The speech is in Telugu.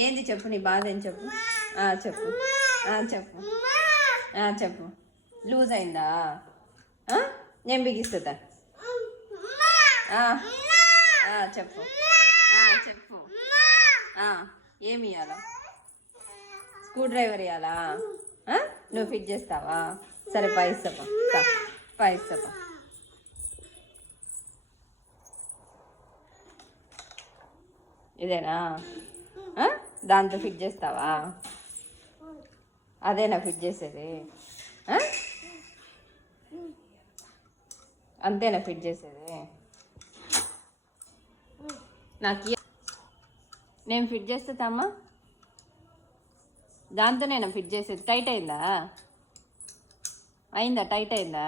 ఏంది చెప్పు, నీ బాధ ఏం చెప్పు. చెప్పు చెప్పు చెప్పు. లూజ్ అయిందా? నేను బిగిస్తుందా? చెప్పు చెప్పు. ఏమి ఇవ్వాలా? స్క్రూ డ్రైవర్ ఇవ్వాలా? నువ్వు ఫిట్ చేస్తావా? సరే పైసపా పైసపా. ఇదేనా? దాంతో ఫిట్ చేస్తావా? అదేనా ఫిట్ చేసేది? అంతేనా ఫిట్ చేసేది? నాకు నేను ఫిట్ చేస్తామా? దాంతోనేనా ఫిట్ చేసేది? టైట్ అయిందా? టైట్ అయిందా?